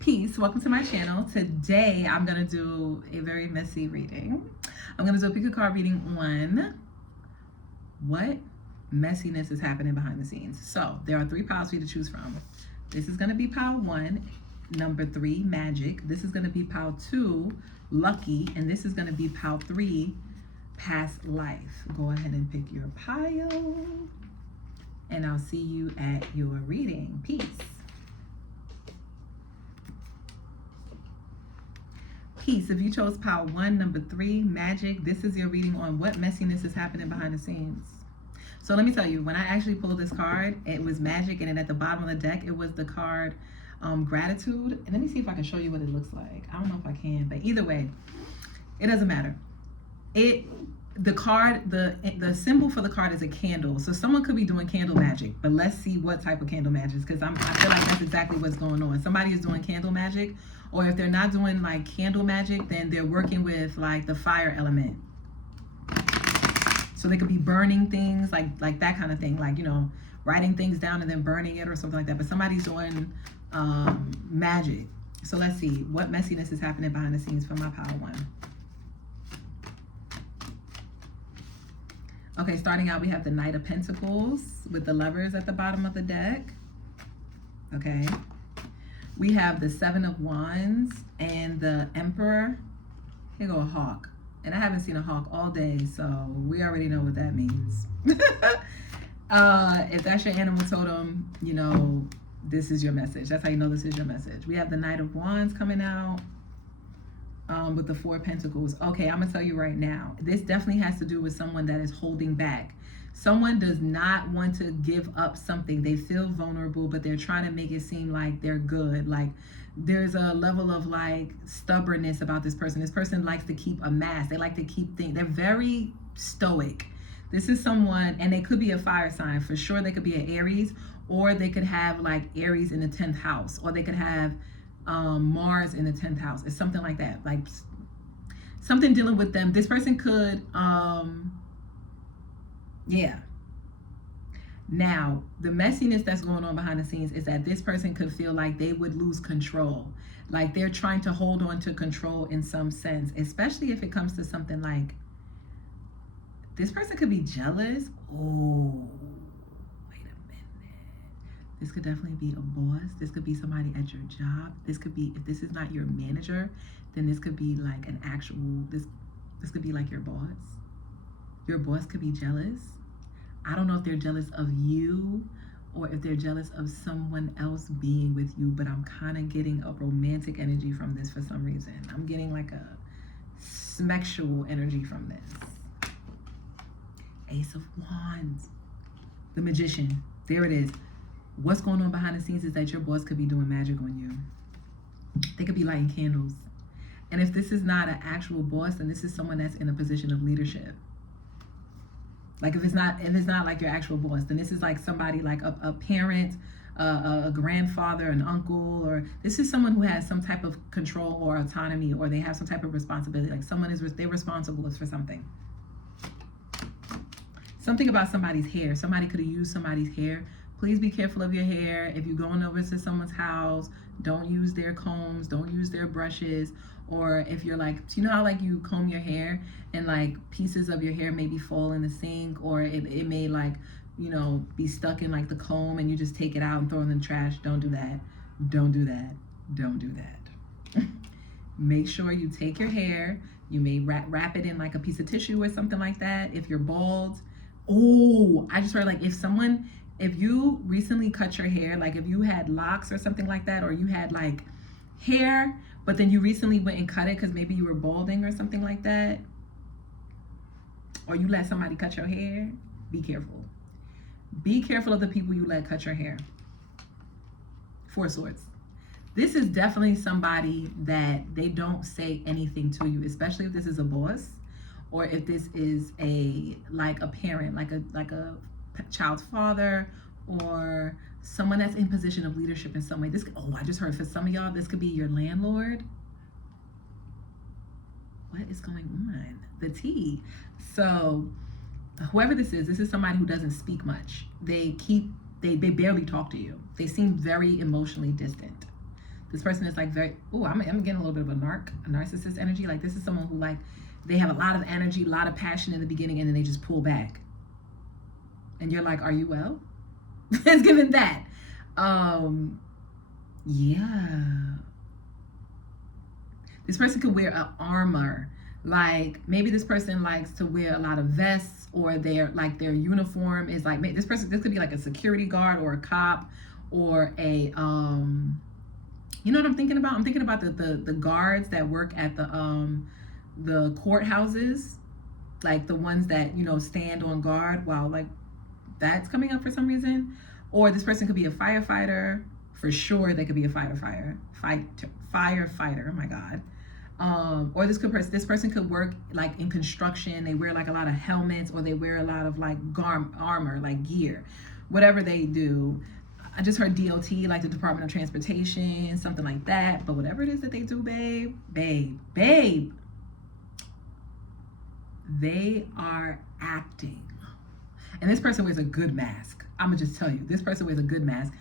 Peace, welcome to my channel. Today I'm going to do a very messy reading. I'm going to do a pick a card reading on what messiness is happening behind the scenes. So there are 3 piles for you to choose from. This is going to be pile 1, number 3, magic. This is going to be pile 2, lucky. And this is going to be pile 3, past life. Go ahead and pick your pile and I'll see you at your reading. Peace. Peace. If you chose pile 1, number 3, magic, this is your reading on what messiness is happening behind the scenes. So let me tell you, when I actually pulled this card, it was magic, and then at the bottom of the deck, it was the card gratitude. And let me see if I can show you what it looks like. I don't know if I can, but either way, it doesn't matter. The card, the symbol for the card is a candle. So someone could be doing candle magic, but let's see what type of candle magic, because I feel like that's exactly what's going on. Somebody is doing candle magic, or if they're not doing like candle magic, then they're working with like the fire element. So they could be burning things, like that kind of thing, like, you know, writing things down and then burning it or something like that. But somebody's doing magic. So let's see what messiness is happening behind the scenes for my pile 1. Okay, starting out, we have the Knight of Pentacles with the Lovers at the bottom of the deck. Okay. We have the 7 of Wands and the Emperor. Here go a hawk. And I haven't seen a hawk all day, so we already know what that means. If that's your animal totem, you know, this is your message. That's how you know this is your message. We have the Knight of Wands coming out with the 4 of Pentacles. Okay, I'm going to tell you right now, this definitely has to do with someone that is holding back. Someone does not want to give up something. They feel vulnerable, but they're trying to make it seem like they're good. Like there's a level of like stubbornness about this person. This person likes to keep a mask. They like to keep things. They're very stoic. This is someone, and they could be a fire sign for sure. They could be an Aries, or they could have like Aries in the 10th house, or they could have Mars in the 10th house. It's something like that. Like something dealing with them. This person could, yeah. Now, the messiness that's going on behind the scenes is that this person could feel like they would lose control. Like they're trying to hold on to control in some sense, especially if it comes to something like, this person could be jealous. Oh, wait a minute. This could definitely be a boss. This could be somebody at your job. This could be, if this is not your manager, then this could be like an actual, this could be like your boss. Your boss could be jealous. I don't know if they're jealous of you or if they're jealous of someone else being with you, but I'm kind of getting a romantic energy from this for some reason. I'm getting like a sexual energy from this. Ace of Wands. The Magician. There it is. What's going on behind the scenes is that your boss could be doing magic on you. They could be lighting candles. And if this is not an actual boss, then this is someone that's in a position of leadership. Like if it's not like your actual boss, then this is like somebody like a parent, a grandfather, an uncle, or this is someone who has some type of control or autonomy, or they have some type of responsibility. Like they're responsible for something. Something about somebody's hair. Somebody could have used somebody's hair. Please be careful of your hair. If you're going over to someone's house, don't use their combs, don't use their brushes. Or if you're like, you know how like you comb your hair and like pieces of your hair maybe fall in the sink, or it may like, you know, be stuck in like the comb and you just take it out and throw it in the trash. Don't do that. Don't do that. Don't do that. Make sure you take your hair, you may wrap it in like a piece of tissue or something like that. If you're bald, oh, I just heard like if you recently cut your hair, like if you had locks or something like that, or you had like hair, but then you recently went and cut it because maybe you were balding or something like that, or you let somebody cut your hair, be careful. Be careful of the people you let cut your hair. 4 Swords. This is definitely somebody that they don't say anything to you, especially if this is a boss, or if this is a parent, like a child's father, or someone that's in position of leadership in some way. I just heard for some of y'all, this could be your landlord. What is going on? The tea. So whoever this is somebody who doesn't speak much. They barely talk to you. They seem very emotionally distant. This person is like very, I'm getting a little bit of a narcissist energy. Like this is someone who like, they have a lot of energy, a lot of passion in the beginning, and then they just pull back. And you're like, are you well? It's given that. Yeah. This person could wear an armor. Like maybe this person likes to wear a lot of vests, or their uniform is like, this could be like a security guard or a cop or a you know what I'm thinking about? I'm thinking about the guards that work at the courthouses, like the ones that, you know, stand on guard while like that's coming up for some reason. Or this person could be a firefighter. For sure they could be a firefighter. Oh my God. Or this person could work like in construction. They wear like a lot of helmets, or they wear a lot of like armor, like gear, whatever they do. I just heard DOT, like the Department of Transportation, something like that. But whatever it is that they do, babe, they are acting. And this person wears a good mask. I'm gonna just tell you, this person wears a good mask.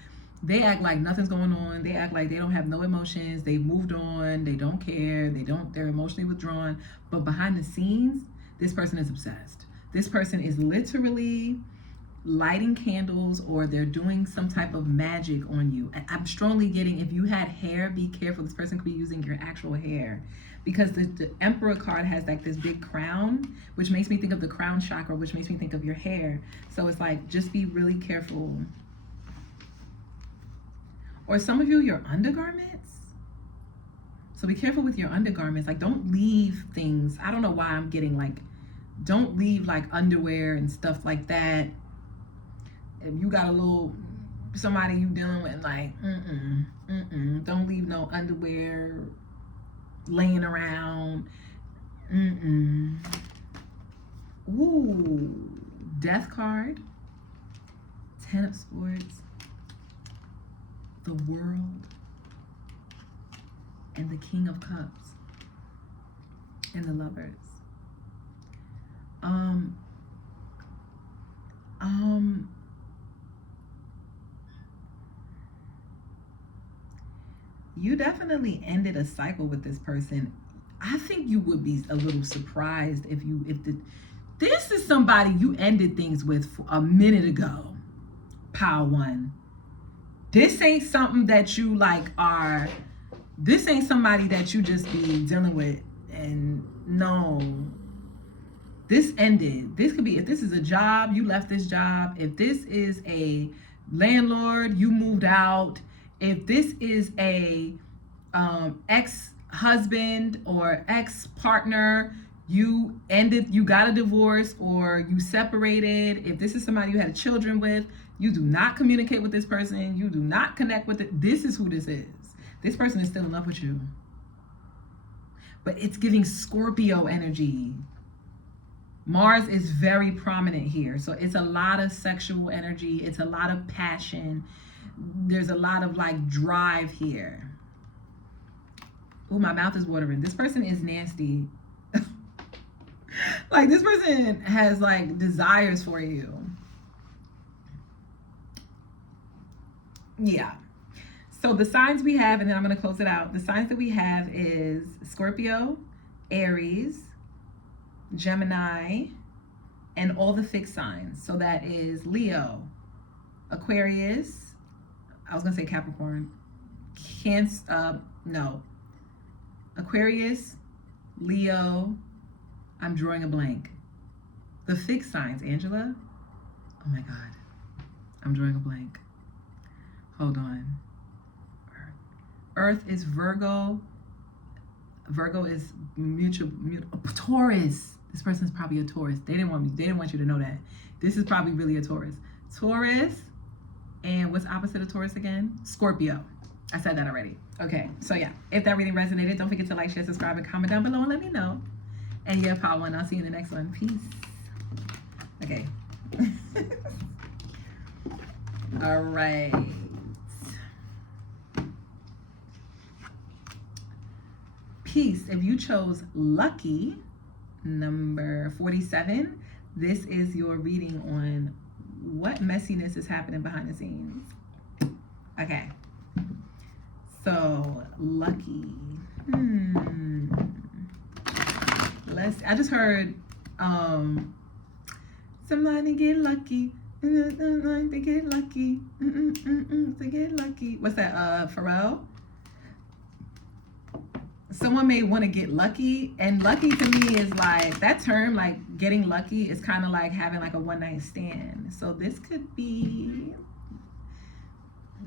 They act like nothing's going on. They act like they don't have no emotions. They've moved on. They don't care. They're emotionally withdrawn. But behind the scenes, this person is obsessed. This person is literally lighting candles, or they're doing some type of magic on you. I'm strongly getting, if you had hair, be careful. This person could be using your actual hair, because the Emperor card has like this big crown, which makes me think of the crown chakra, which makes me think of your hair. So it's like, just be really careful. Or some of you, your undergarments. So be careful with your undergarments. Like don't leave things. I don't know why I'm getting like, don't leave like underwear and stuff like that. If you got a little, somebody you dealing with, like, don't leave no underwear laying around. Ooh, Death card, 10 of Swords, the World, and the King of Cups, and the Lovers. You definitely ended a cycle with this person. I think you would be a little surprised if this is somebody you ended things with a minute ago. Pile 1. This ain't something that you like this ain't somebody that you just be dealing with. And no, this ended. This could be, if this is a job, you left this job. If this is a landlord, you moved out. If this is a ex-husband or ex-partner, you got a divorce, or you separated. If this is somebody you had children with, you do not communicate with this person. You do not connect with it. This is who this is. This person is still in love with you. But it's giving Scorpio energy. Mars is very prominent here. So it's a lot of sexual energy. It's a lot of passion. There's a lot of like drive here. Ooh, my mouth is watering. This person is nasty. Like this person has like desires for you. Yeah. So the signs we have, and then I'm going to close it out. The signs that we have is Scorpio, Aries, Gemini, and all the fixed signs. So that is Leo, Aquarius, I was going to say Capricorn, Cancer, no, Aquarius, Leo, I'm drawing a blank. The fixed signs, Angela, oh my God, I'm drawing a blank. Hold on. Earth is Virgo. Virgo is Taurus. This person's probably a Taurus. They didn't want you to know that. This is probably really a Taurus. Taurus, and what's opposite of Taurus again? Scorpio. I said that already. Okay, so yeah, if that really resonated, don't forget to like, share, subscribe, and comment down below and let me know. And yeah, Power One, I'll see you in the next one. Peace. Okay. All right. Peace. If you chose lucky number 47, this is your reading on what messiness is happening behind the scenes. Okay. So So lucky. I just heard somebody get lucky. To get lucky. To get lucky. What's that? Pharrell? Someone may want to get lucky, and lucky to me is like that term, like getting lucky is kind of like having like a one-night stand. So this could be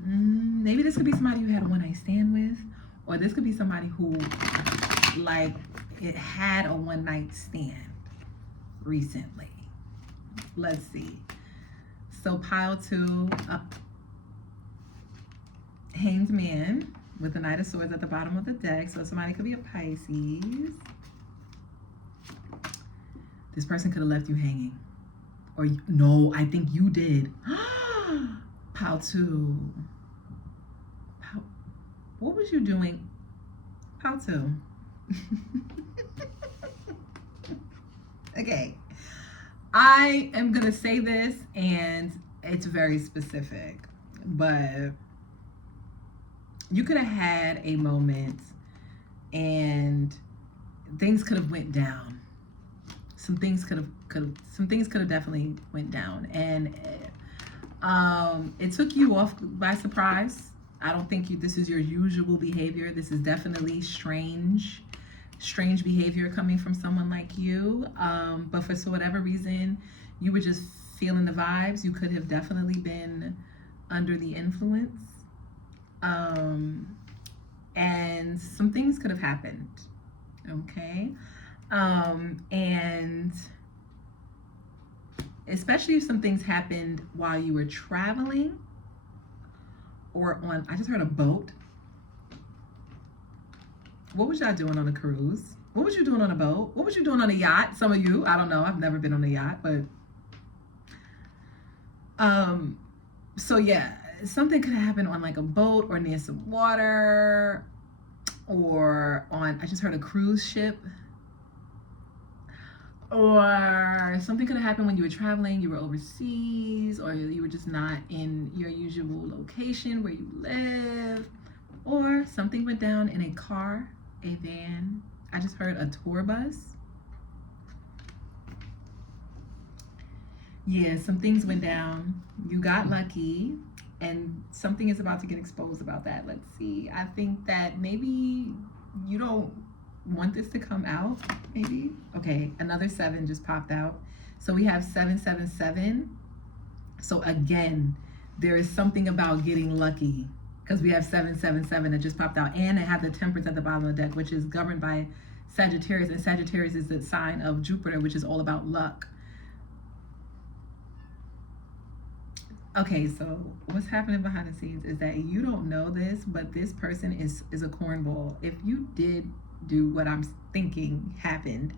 maybe this could be somebody you had a one-night stand with, or this could be somebody who like it had a one-night stand recently. Let's see. So pile 2, Hanged Man with the Knight of Swords at the bottom of the deck. So somebody could be a Pisces. This person could have left you hanging. Or no, I think you did. Pile 2. What was you doing? Pile 2. Okay. I am going to say this, and it's very specific, but you could have had a moment and things could have went down. Some things could have definitely went down, and it took you off by surprise. I don't think this is your usual behavior. This is definitely strange behavior coming from someone like you. But for whatever reason, you were just feeling the vibes. You could have definitely been under the influence. And some things could have happened. Okay. And especially if some things happened while you were traveling or on, I just heard a boat. What was y'all doing on a cruise? What was you doing on a boat? What was you doing on a yacht? Some of you, I don't know. I've never been on a yacht, but so yeah, something could have happened on like a boat or near some water or on, I just heard a cruise ship. Or something could have happened when you were traveling, you were overseas, or you were just not in your usual location where you live, or something went down in a car, a van. I just heard a tour bus. Yeah, some things went down. You got lucky, and something is about to get exposed about that. Let's see. I think that maybe you don't want this to come out, maybe. Okay, another 7 just popped out. So we have 777. So again, there is something about getting lucky because we have 777 that just popped out, and I have the Temperance at the bottom of the deck, which is governed by Sagittarius, and Sagittarius is the sign of Jupiter, which is all about luck. Okay, so what's happening behind the scenes is that you don't know this, but this person is a cornball. If you did do what I'm thinking happened,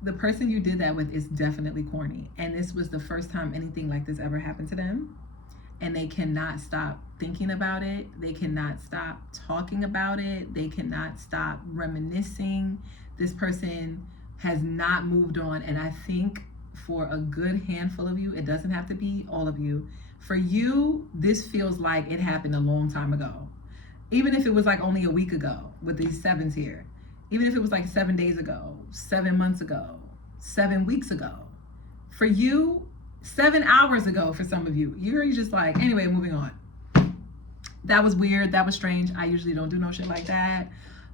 the person you did that with is definitely corny, and this was the first time anything like this ever happened to them, and they cannot stop thinking about it. They cannot stop talking about it. They cannot stop reminiscing. This person has not moved on, and I think for a good handful of you, it doesn't have to be all of you, for you this feels like it happened a long time ago. Even if it was like only a week ago with these 7s here, even if it was like 7 days ago, 7 months ago, 7 weeks ago, for you, 7 hours ago for some of you, you're just like, anyway, moving on. That was weird. That was strange. I usually don't do no shit like that,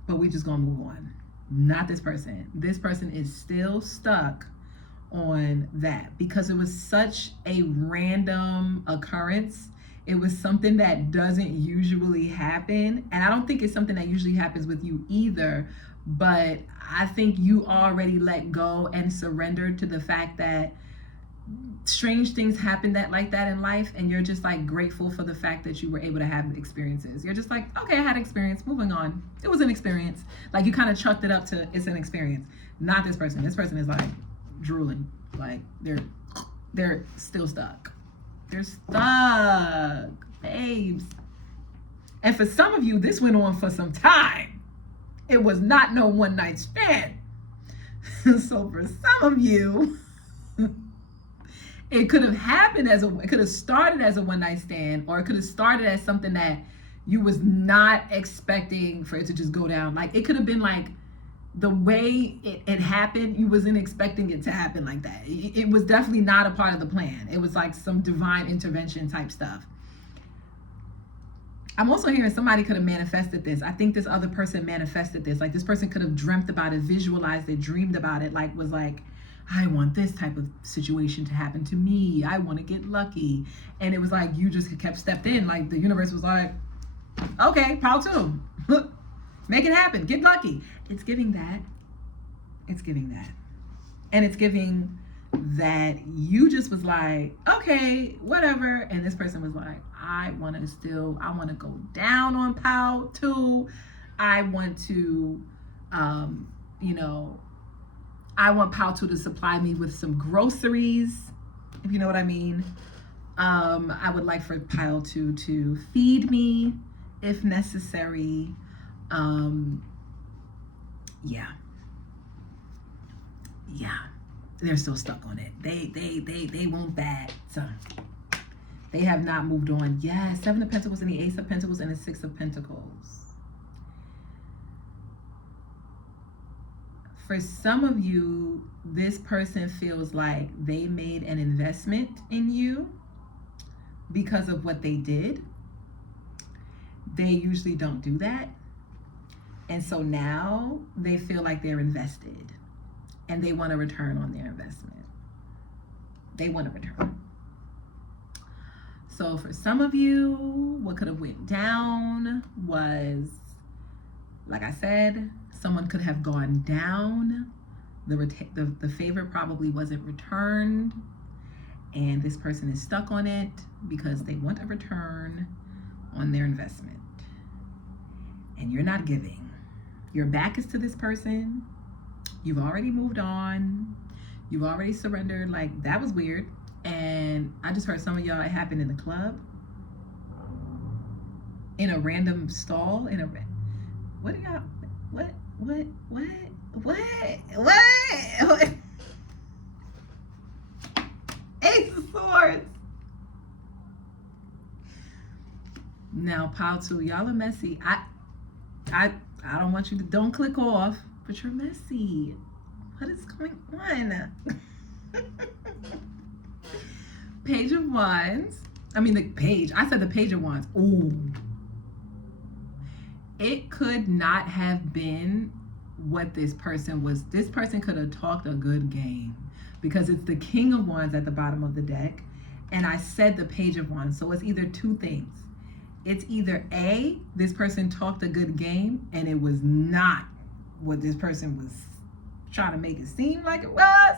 but we just gonna move on. Not this person. This person is still stuck on that because it was such a random occurrence. It was something that doesn't usually happen, and I don't think it's something that usually happens with you either, but I think you already let go and surrendered to the fact that strange things happen like that in life, and you're just like grateful for the fact that you were able to have experiences. You're just like, okay, I had experience, moving on. It was an experience. Like you kind of chucked it up to it's an experience. Not this person. This person is like drooling. Like they're still stuck. They're stuck, babes. And for some of you, this went on for some time. It was not no one night stand. So for some of you, it could have happened it could have started as a one night stand, or it could have started as something that You was not expecting for it to just go down. Like, it could have been like the way it happened, you wasn't expecting it to happen like that. It was definitely not a part of the plan. It was like some divine intervention type stuff. I'm also hearing somebody could have manifested this. I think this other person manifested this. Like, this person could have dreamt about it, visualized it, dreamed about it, like was like, I want this type of situation to happen to me. I want to get lucky. And it was like you just kept stepped in. Like, the universe was like, okay, power to make it happen. Get lucky. It's giving that. It's giving that. And it's giving that you just was like, okay, whatever. And this person was like, I want to go down on POW too. I want to, I want POW to supply me with some groceries, if you know what I mean. I would like for POW to feed me if necessary. Yeah. They're still stuck on it. They want that. So they have not moved on. Yeah, 7 of Pentacles and the Ace of Pentacles and the 6 of Pentacles. For some of you, this person feels like they made an investment in you because of what they did. They usually don't do that. And so now they feel like they're invested and they want a return on their investment. They want a return. So for some of you, what could have went down was, like I said, someone could have gone down. The favor probably wasn't returned. And this person is stuck on it because they want a return on their investment. And you're not giving. Your back is to this person. You've already moved on. You've already surrendered. Like, that was weird. And I just heard some of y'all, it happened in the club. In a random stall. What do y'all, what? Ace of Swords. Now, POW 2, y'all are messy. I don't want you to, don't click off, but you're messy. What is going on? Page of Wands. I mean, I said the Page of Wands. Ooh. It could not have been what this person was. This person could have talked a good game because it's the King of Wands at the bottom of the deck. And I said the Page of Wands. So it's either two things. It's either A, this person talked a good game and it was not what this person was trying to make it seem like it was.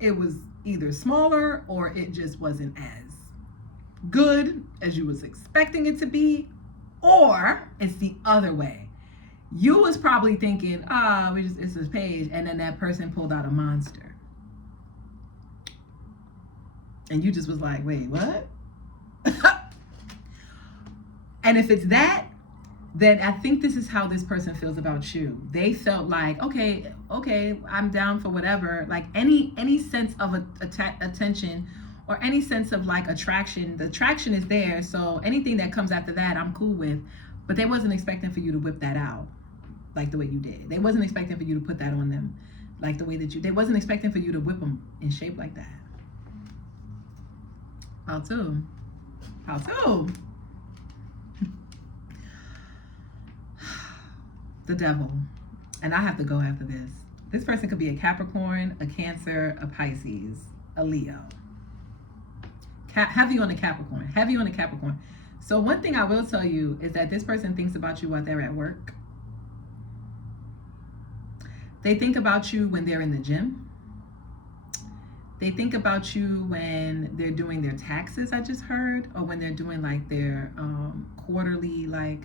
It was either smaller or it just wasn't as good as you was expecting it to be, or it's the other way. You was probably thinking, it's this page, and then that person pulled out a monster. And you just was like, wait, what? And if it's that, then I think this is how this person feels about you. They felt like, okay, I'm down for whatever. Like any sense of attention or any sense of like attraction, the attraction is there. So anything that comes after that, I'm cool with. But they wasn't expecting for you to whip that out like the way you did. They wasn't expecting for you to put that on them like the way that they wasn't expecting for you to whip them in shape like that. How to? The Devil. And I have to go after this. This person could be a Capricorn, a Cancer, a Pisces, a Leo. Heavy on the Capricorn. So one thing I will tell you is that this person thinks about you while they're at work. They think about you when they're in the gym. They think about you when they're doing their taxes, I just heard, or when they're doing like their quarterly like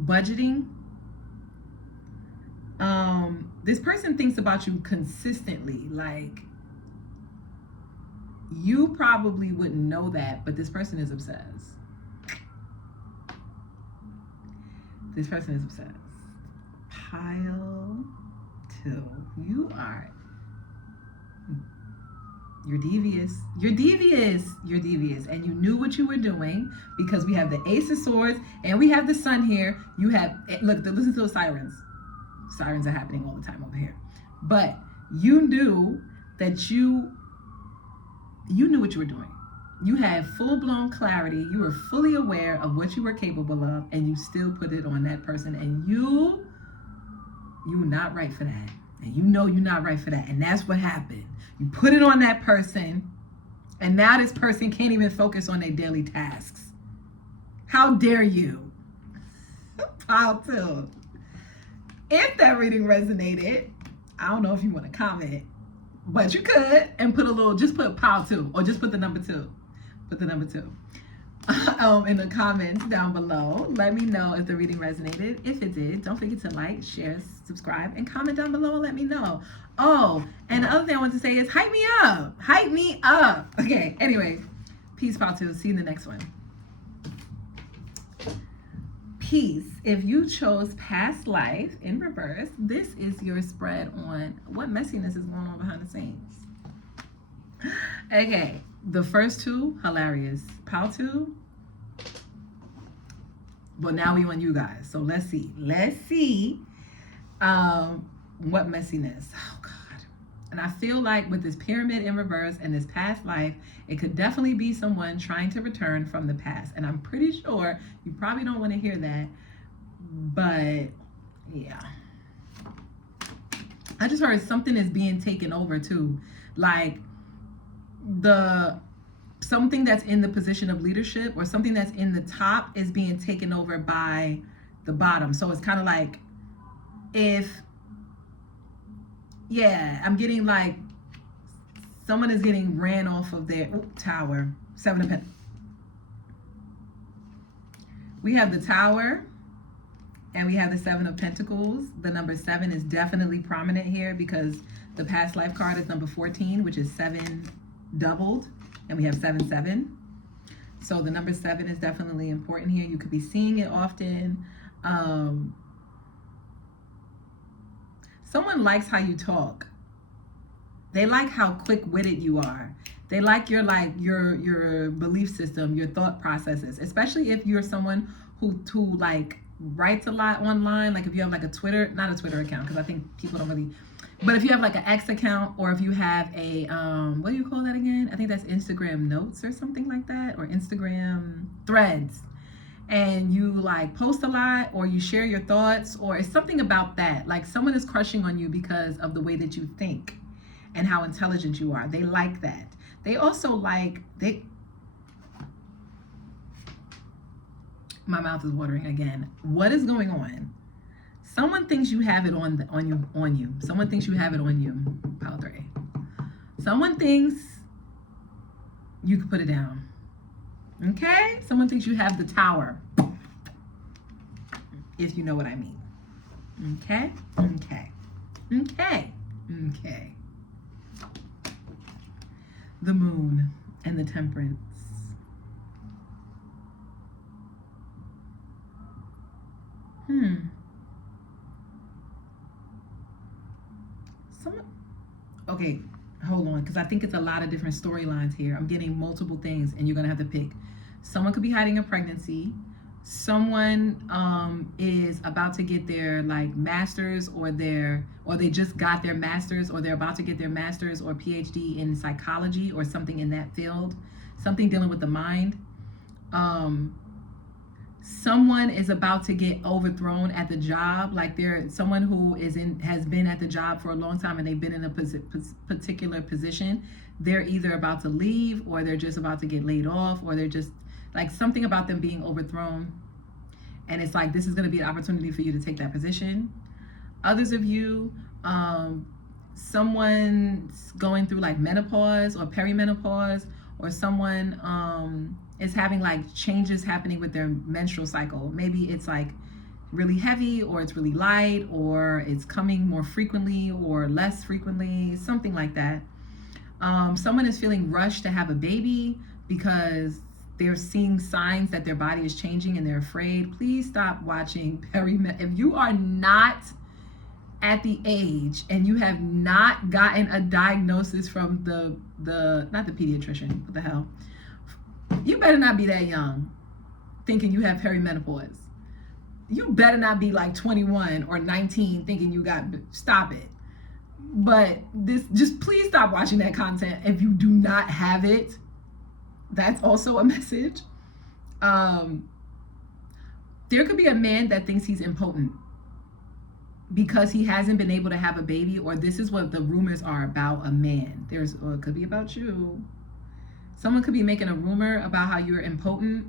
budgeting. This person thinks about you consistently. Like, you probably wouldn't know that, but this person is obsessed. This person is obsessed. Pile 2. You are You're devious. You're devious. You're devious. And you knew what you were doing because we have the Ace of Swords and we have the Sun here. You have, look, listen to those sirens. Sirens are happening all the time over here. But you knew that you knew what you were doing. You had full-blown clarity. You were fully aware of what you were capable of, and you still put it on that person. And you were not right for that. And you know you're not right for that. And that's what happened. You put it on that person, and now this person can't even focus on their daily tasks. How dare you? Pile 2. If that reading resonated, I don't know if you want to comment, but you could, and put a little, just put pile 2, or just put the number 2. Put the number 2 in the comments down below. Let me know if the reading resonated. If it did, don't forget to like, share, subscribe, and comment down below and let me know. Oh, and the other thing I want to say is hype me up. Hype me up. Okay, anyway, peace, pile 2. See you in the next one. Peace. If you chose past life in reverse, this is your spread on what messiness is going on behind the scenes. Okay, the first 2, hilarious. Pile 2, but now we want you guys. So let's see. What messiness. Oh God. And I feel like with this pyramid in reverse and this past life, it could definitely be someone trying to return from the past. And I'm pretty sure you probably don't want to hear that, but yeah. I just heard something is being taken over too. Like something that's in the position of leadership or something that's in the top is being taken over by the bottom. So it's kind of like I'm getting like someone is getting ran off of their tower. 7 of Pentacles. We have the Tower and we have the 7 of Pentacles. The number 7 is definitely prominent here because the past life card is number 14, which is 7 doubled, and we have 7, 7. So the number 7 is definitely important here. You could be seeing it often. Someone likes how you talk. They like how quick-witted you are. They like your belief system, your thought processes, especially if you're someone who like writes a lot online. Like if you have like a Twitter, not a Twitter account, because I think people don't really, but if you have like an X account, or if you have a, what do you call that again? I think that's Instagram notes or something like that, or Instagram threads. And you like post a lot, or you share your thoughts, or it's something about that. Like someone is crushing on you because of the way that you think and how intelligent you are. They like that. They also like, my mouth is watering again. What is going on? Someone thinks you have it on you. Someone thinks you have it on you. Pile 3. Someone thinks you can put it down. Okay? Someone thinks you have the Tower. If you know what I mean. Okay? Okay. Okay. Okay. The Moon and the Temperance. Okay, hold on, because I think it's a lot of different storylines here. I'm getting multiple things, and you're gonna have to pick. Someone could be hiding a pregnancy. Someone is about to get their like master's, or they just got their master's, or they're about to get their master's or PhD in psychology or something in that field, something dealing with the mind. Someone is about to get overthrown at the job, like they're someone who has been at the job for a long time and they've been in a particular position. They're either about to leave, or they're just about to get laid off, or they're just like something about them being overthrown. And it's like, this is going to be an opportunity for you to take that position. Others of you, someone's going through like menopause or perimenopause, or someone is having like changes happening with their menstrual cycle. Maybe it's like really heavy, or it's really light, or it's coming more frequently or less frequently, something like that. Someone is feeling rushed to have a baby because they're seeing signs that their body is changing and they're afraid. Please stop watching if you are not at the age and you have not gotten a diagnosis from the not the pediatrician, what the hell, you better not be that young thinking you have perimenopause. You better not be like 21 or 19 thinking you got, stop it. But just please stop watching that content if you do not have it. That's also a message. There could be a man that thinks he's impotent because he hasn't been able to have a baby, or this is what the rumors are about a man. Or it could be about you. Someone could be making a rumor about how you're impotent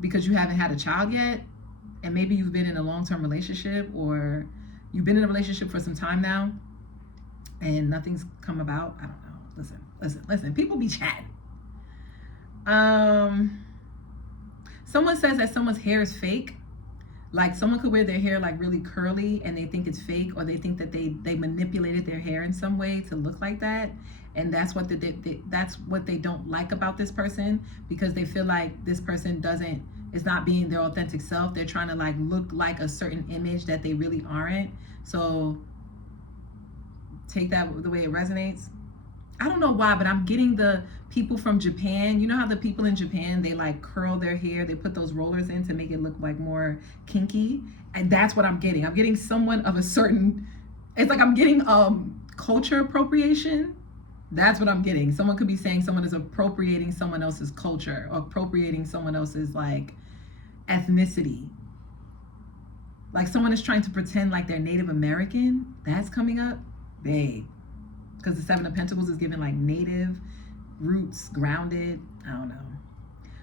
because you haven't had a child yet, and maybe you've been in a long-term relationship, or you've been in a relationship for some time now and nothing's come about. I don't know. Listen. People be chatting. Someone says that someone's hair is fake. Like someone could wear their hair like really curly and they think it's fake, or they think that they manipulated their hair in some way to look like that. And that's what that's what they don't like about this person, because they feel like this person is not being their authentic self. They're trying to like look like a certain image that they really aren't. So take that the way it resonates. I don't know why, but I'm getting the people from Japan. You know how the people in Japan, they like curl their hair, they put those rollers in to make it look like more kinky. And that's what I'm getting. I'm getting someone of a certain, it's like I'm getting culture appropriation. That's what I'm getting. Someone could be saying someone is appropriating someone else's culture, or appropriating someone else's like ethnicity. Like someone is trying to pretend like they're Native American. That's coming up, babe. Because the Seven of Pentacles is giving like native, roots, grounded. I don't know.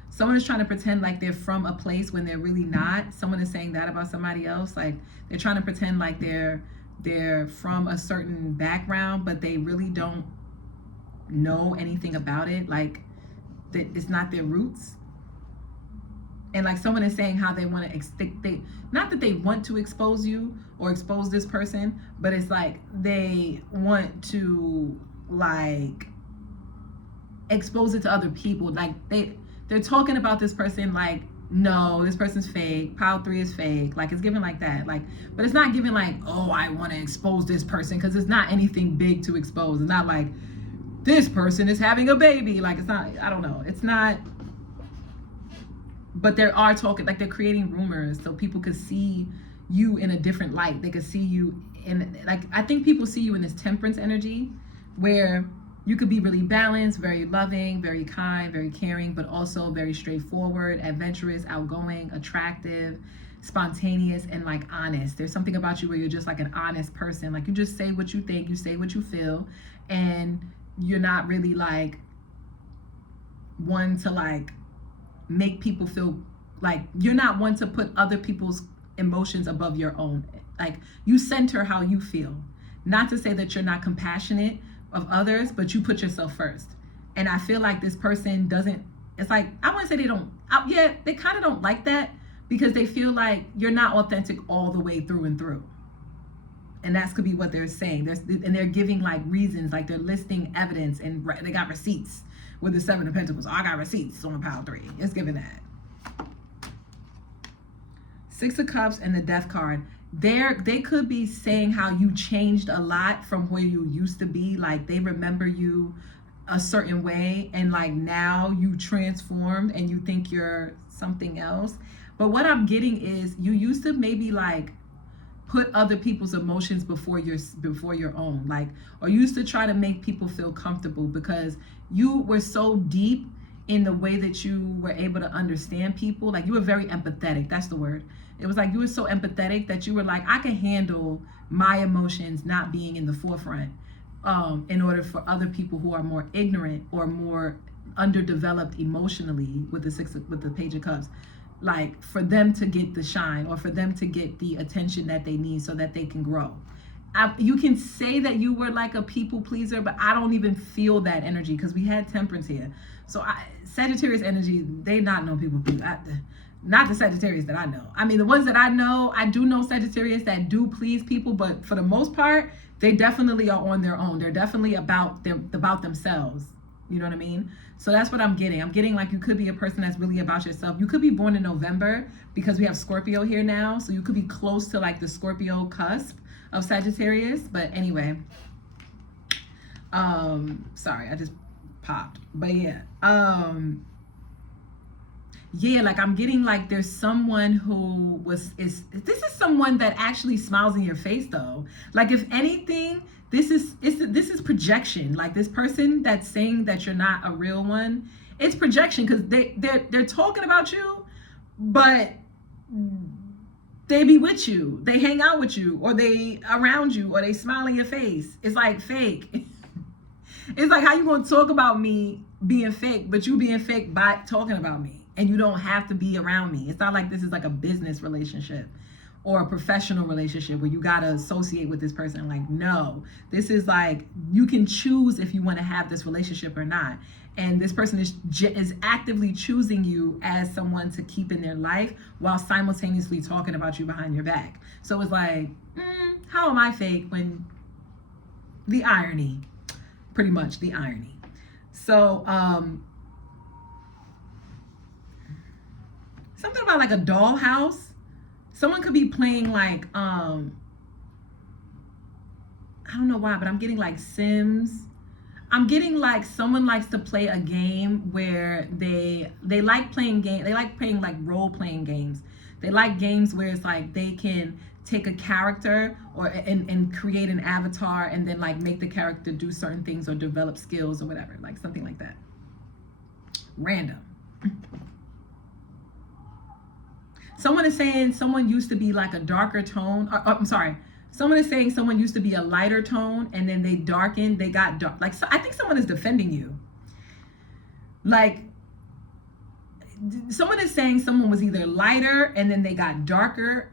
Someone is trying to pretend like they're from a place when they're really not. Someone is saying that about somebody else. Like they're trying to pretend like they're from a certain background, but they really don't know anything about it. Like that it's not their roots. And like someone is saying how they want to not that they want to expose you or expose this person, but it's like they want to like expose it to other people. Like they're talking about this person like, no, this person's fake, pile 3 is fake. Like it's given like that. Like, but it's not given like, oh, I want to expose this person, because it's not anything big to expose. It's not like this person is having a baby. Like it's not, I don't know. It's not. But they are talking, like they're creating rumors so people could see you in a different light. They could see you in, like, I think people see you in this temperance energy where you could be really balanced, very loving, very kind, very caring, but also very straightforward, adventurous, outgoing, attractive, spontaneous, and like honest. There's something about you where you're just like an honest person. Like you just say what you think, you say what you feel, and you're not really like one to like make people feel like, you're not one to put other people's emotions above your own. Like you center how you feel. Not to say that you're not compassionate of others, but you put yourself first. And I feel like this person doesn't, it's like, I wouldn't say they don't, yeah, they kind of don't like that, because they feel like you're not authentic all the way through and through. And that could be what they're saying. And they're giving like reasons, like they're listing evidence, and they got receipts. With the Seven of Pentacles, I got receipts on pile 3. It's giving that. 6 of Cups and the Death card. They could be saying how you changed a lot from where you used to be. Like they remember you a certain way, and like now you transformed and you think you're something else. But what I'm getting is you used to maybe like put other people's emotions before your own, like, or used to try to make people feel comfortable because you were so deep in the way that you were able to understand people. Like you were very empathetic. That's the word. It was like you were so empathetic that you were like, I can handle my emotions not being in the forefront, in order for other people who are more ignorant or more underdeveloped emotionally with the Page of Cups, like for them to get the shine, or for them to get the attention that they need so that they can grow. You can say that you were like a people pleaser, but I don't even feel that energy, because we had Temperance here. So Sagittarius energy, they not know people pleaser. Not the Sagittarius that I know. I mean, the ones that I know, I do know Sagittarius that do please people, but for the most part, they definitely are on their own. They're definitely about themselves. You know what I mean? So that's what I'm getting. I'm getting like you could be a person that's really about yourself. You could be born in November because we have Scorpio here now. So you could be close to like the Scorpio cusp of Sagittarius. But anyway, sorry, I just popped. But yeah, yeah, like I'm getting like there's someone who this is someone that actually smiles in your face though. Like if anything, this is projection. Like this person that's saying that you're not a real one, it's projection because they're talking about you, but they be with you, they hang out with you, or they around you, or they smile in your face. It's like fake. It's like how you gonna talk about me being fake, but you being fake by talking about me, and you don't have to be around me. It's not like this is like a business relationship or a professional relationship where you gotta associate with this person. Like, no, this is like you can choose if you want to have this relationship or not. And this person is actively choosing you as someone to keep in their life while simultaneously talking about you behind your back. So it's like, how am I fake when the irony? Pretty much the irony. So something about like a dollhouse. Someone could be playing like I don't know why, but I'm getting like Sims. I'm getting like someone likes to play a game where they like playing game. They like playing like role playing games. They like games where it's like they can take a character and create an avatar and then like make the character do certain things or develop skills or whatever, like something like that. Random. Someone is saying someone used to be like a darker tone. I'm sorry. Someone is saying someone used to be a lighter tone and then they darkened, they got dark. Like, so I think someone is defending you. Like, someone is saying someone was either lighter and then they got darker.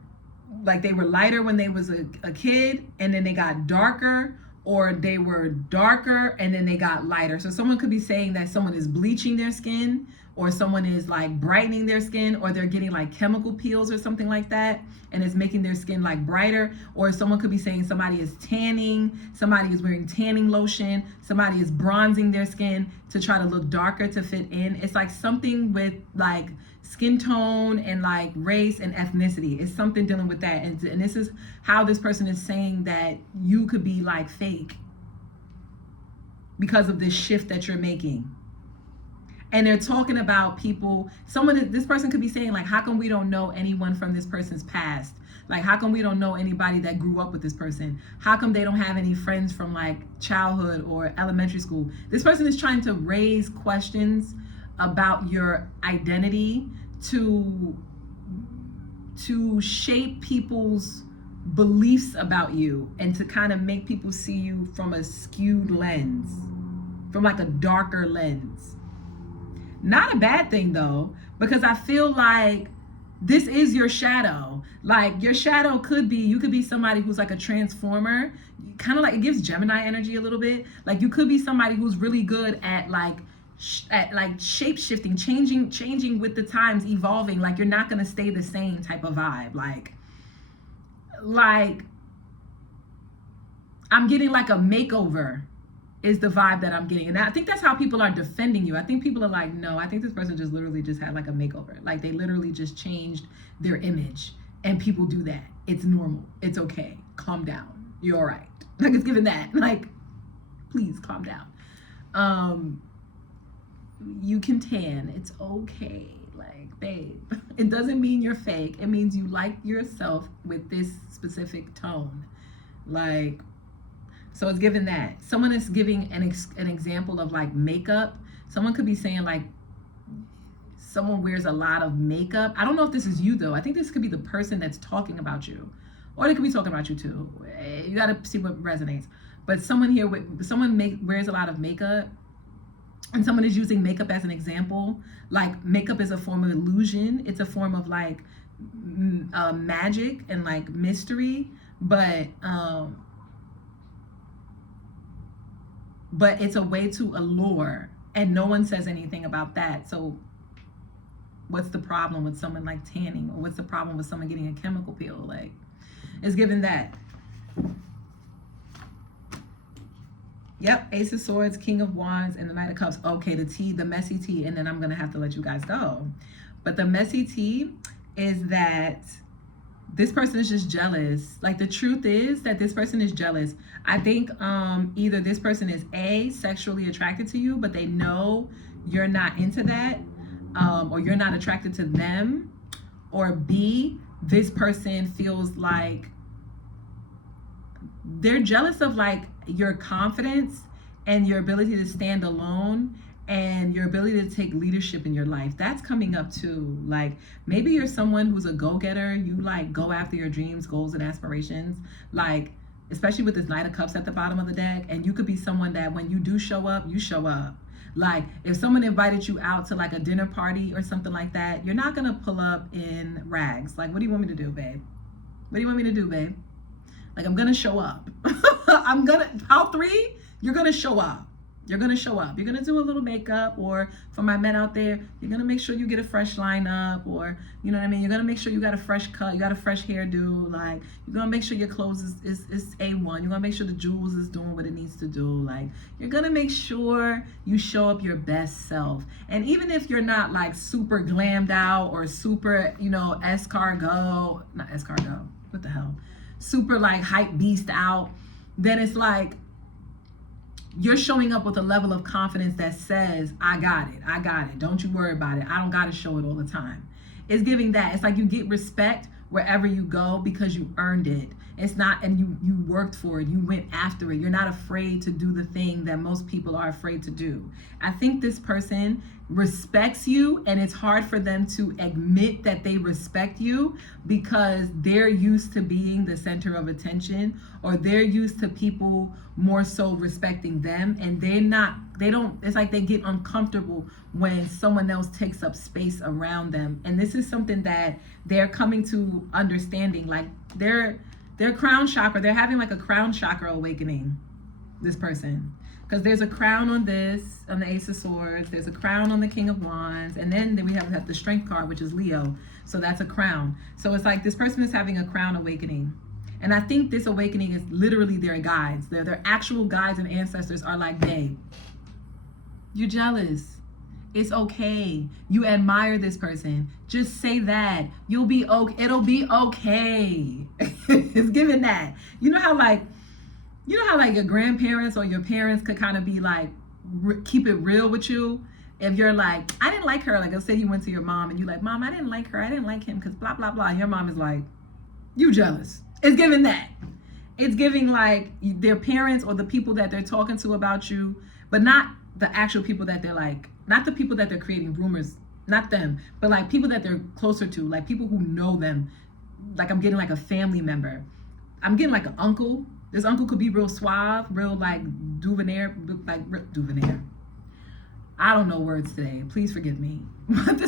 Like they were lighter when they was a kid and then they got darker, or they were darker and then they got lighter. So someone could be saying that someone is bleaching their skin, or someone is like brightening their skin, or they're getting like chemical peels or something like that, and it's making their skin like brighter. Or someone could be saying somebody is tanning, somebody is wearing tanning lotion, somebody is bronzing their skin to try to look darker to fit in. It's like something with like skin tone and like race and ethnicity. It's something dealing with that. And this is how this person is saying that you could be like fake because of this shift that you're making. And they're talking about people, this person could be saying like, how come we don't know anyone from this person's past? Like, how come we don't know anybody that grew up with this person? How come they don't have any friends from like childhood or elementary school? This person is trying to raise questions about your identity to shape people's beliefs about you and to kind of make people see you from a skewed lens, from like a darker lens. Not a bad thing though, because I feel like this is your shadow. Like your shadow could be, you could be somebody who's like a transformer, kind of like, it gives Gemini energy a little bit. Like you could be somebody who's really good at like shape shifting, changing with the times, evolving. Like you're not going to stay the same type of vibe. Like I'm getting like a makeover is the vibe that I'm getting. And I think that's how people are defending you. I think people are like, no, I think this person just literally just had like a makeover. Like they literally just changed their image, and people do that. It's normal. It's okay. Calm down. You're all right. Like it's given that. Like, please calm down. You can tan. It's okay. Like, babe, it doesn't mean you're fake. It means you like yourself with this specific tone. Like, so it's given that. Someone is giving an example of like makeup. Someone could be saying like someone wears a lot of makeup. I don't know if this is you though. I think this could be the person that's talking about you, or they could be talking about you too. You got to see what resonates. But someone here wears a lot of makeup, and someone is using makeup as an example. Like makeup is a form of illusion. It's a form of like magic and like mystery, but it's a way to allure, and no one says anything about that. So what's the problem with someone like tanning, or what's the problem with someone getting a chemical peel? Like, it's given that. Yep, Ace of Swords, King of Wands, and the Knight of Cups. Okay, the tea, the messy tea, and then I'm going to have to let you guys go. But the messy tea is that this person is just jealous. Like, the truth is that this person is jealous. I think either this person is A, sexually attracted to you, but they know you're not into that, or you're not attracted to them, or B, this person feels like they're jealous of like your confidence and your ability to stand alone and your ability to take leadership in your life. That's coming up too. Like, maybe you're someone who's a go-getter. You like go after your dreams, goals, and aspirations. Like, especially with this Knight of Cups at the bottom of the deck. And you could be someone that when you do show up, you show up. Like, if someone invited you out to like a dinner party or something like that, you're not gonna pull up in rags. Like, what do you want me to do, babe? What do you want me to do, babe? Like, I'm gonna show up. Pile 3, you're gonna show up. You're gonna show up. You're gonna do a little makeup, or for my men out there, you're gonna make sure you get a fresh lineup, or you know what I mean? You're gonna make sure you got a fresh cut, you got a fresh hairdo, like you're gonna make sure your clothes is A1. You're gonna make sure the jewels is doing what it needs to do. Like, you're gonna make sure you show up your best self. And even if you're not like super glammed out or super, not escargot, what the hell? Super like hype beast out, then it's like you're showing up with a level of confidence that says, I got it, don't you worry about it, I don't gotta show it all the time. It's giving that. It's like you get respect wherever you go because you earned it. It's not, and you worked for it, you went after it. You're not afraid to do the thing that most people are afraid to do. I think this person respects you, and it's hard for them to admit that they respect you because they're used to being the center of attention, or they're used to people more so respecting them, and it's like they get uncomfortable when someone else takes up space around them. And this is something that they're coming to understanding. Like, their crown chakra, they're having like a crown chakra awakening, this person. Because there's a crown on the Ace of Swords, there's a crown on the King of Wands, and then we have the Strength card, which is Leo. So that's a crown. So it's like this person is having a crown awakening. And I think this awakening is literally their guides. Their actual guides and ancestors are like, babe, you're jealous. It's okay. You admire this person. Just say that. You'll be okay. It'll be okay. It's given that. You know how like your grandparents or your parents could kind of be like, keep it real with you. If you're like, I didn't like her. Like, let's say you went to your mom and you're like, Mom, I didn't like her. I didn't like him because blah, blah, blah. And your mom is like, you jealous. It's giving that. It's giving like their parents or the people that they're talking to about you, but not the actual people that they're like, not the people that they're creating rumors, not them, but like people that they're closer to, like people who know them. Like, I'm getting like a family member. I'm getting like an uncle. This uncle could be real suave, real like debonair. I don't know words today. Please forgive me. But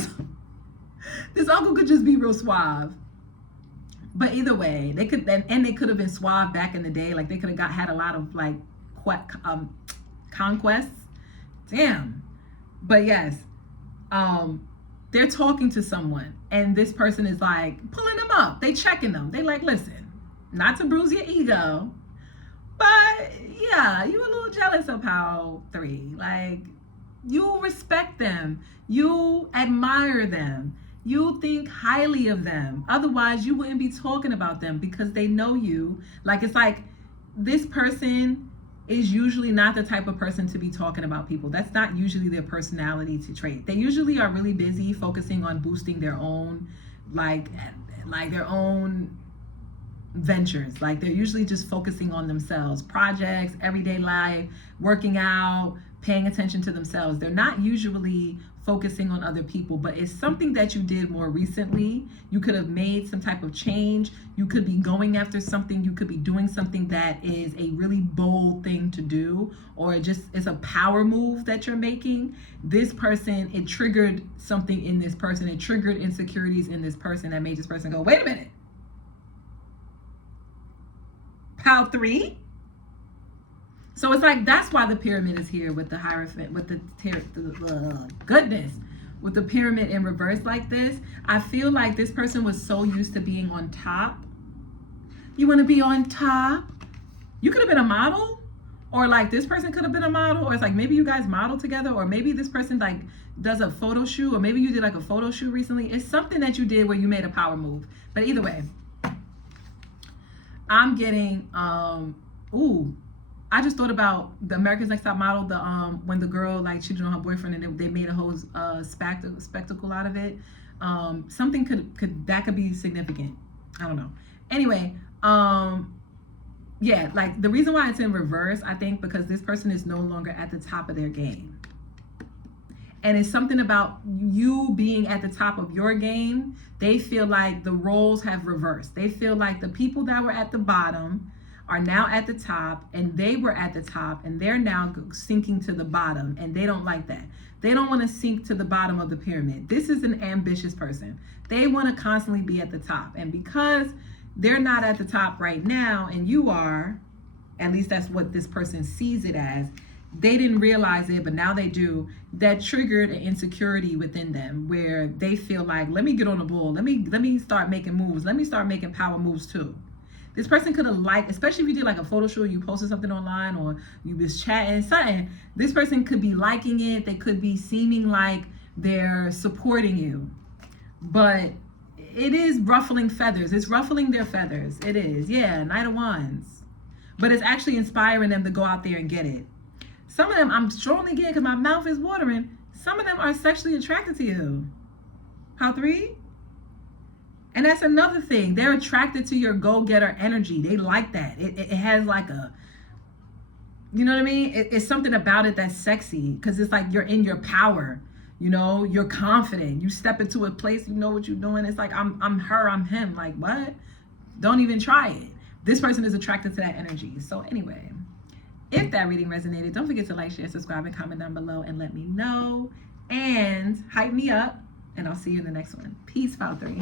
this uncle could just be real suave. But either way, they could have been suave back in the day. Like, they could have had a lot of like conquests. Damn. But yes, they're talking to someone, and this person is like pulling them up. They checking them. They like, listen, not to bruise your ego, but yeah, you a little jealous of Pile 3. Like, you respect them, you admire them, you think highly of them. Otherwise, you wouldn't be talking about them because they know you. Like, it's like this person is usually not the type of person to be talking about people. That's not usually their personality trait. They usually are really busy focusing on boosting their own, like their own ventures. Like, they're usually just focusing on themselves, projects, everyday life, working out, paying attention to themselves. They're not usually focusing on other people, but it's something that you did more recently. You could have made some type of change. You could be going after something. You could be doing something that is a really bold thing to do, or it's a power move that you're making. This person, it triggered something in this person. It triggered insecurities in this person that made this person go, wait a minute. Pile 3? So it's like, that's why the pyramid is here with the Hierophant, with the goodness, with the pyramid in reverse like this. I feel like this person was so used to being on top. You want to be on top? You could have been a model, Or like this person could have been a model, or it's like maybe you guys model together, or maybe this person like does a photo shoot, or maybe you did like a photo shoot recently. It's something that you did where you made a power move. But either way, I'm getting ooh, I just thought about the America's Next Top Model, the when the girl like cheated on her boyfriend and they made a whole spectacle out of it. Something could be significant. I don't know. Anyway, yeah, like the reason why it's in reverse, I think, because this person is no longer at the top of their game. And it's something about you being at the top of your game. They feel like the roles have reversed. They feel like the people that were at the bottom are now at the top, and they were at the top and they're now sinking to the bottom, and they don't like that. They don't want to sink to the bottom of the pyramid. This is an ambitious person. They want to constantly be at the top. And because they're not at the top right now and you are, at least that's what this person sees it as, they didn't realize it, but now they do. That triggered an insecurity within them where they feel like, let me get on the bull. Let me start making moves. Let me start making power moves too. This person could have liked, especially if you did like a photo shoot, you posted something online, or you was chatting something, this person could be liking it. They could be seeming like they're supporting you. But it is ruffling feathers. It's ruffling their feathers. It is. Yeah, Knight of Wands. But it's actually inspiring them to go out there and get it. Some of them, I'm strongly getting, because my mouth is watering, some of them are sexually attracted to you. How 3? And that's another thing. They're attracted to your go-getter energy. They like that. It has like a, you know what I mean? It's something about it that's sexy, because it's like you're in your power. You know, you're confident. You step into a place, you know what you're doing. It's like, I'm her, I'm him. Like, what? Don't even try it. This person is attracted to that energy. So anyway, if that reading resonated, don't forget to like, share, subscribe, and comment down below and let me know. And hype me up. And I'll see you in the next one. Peace, File 3.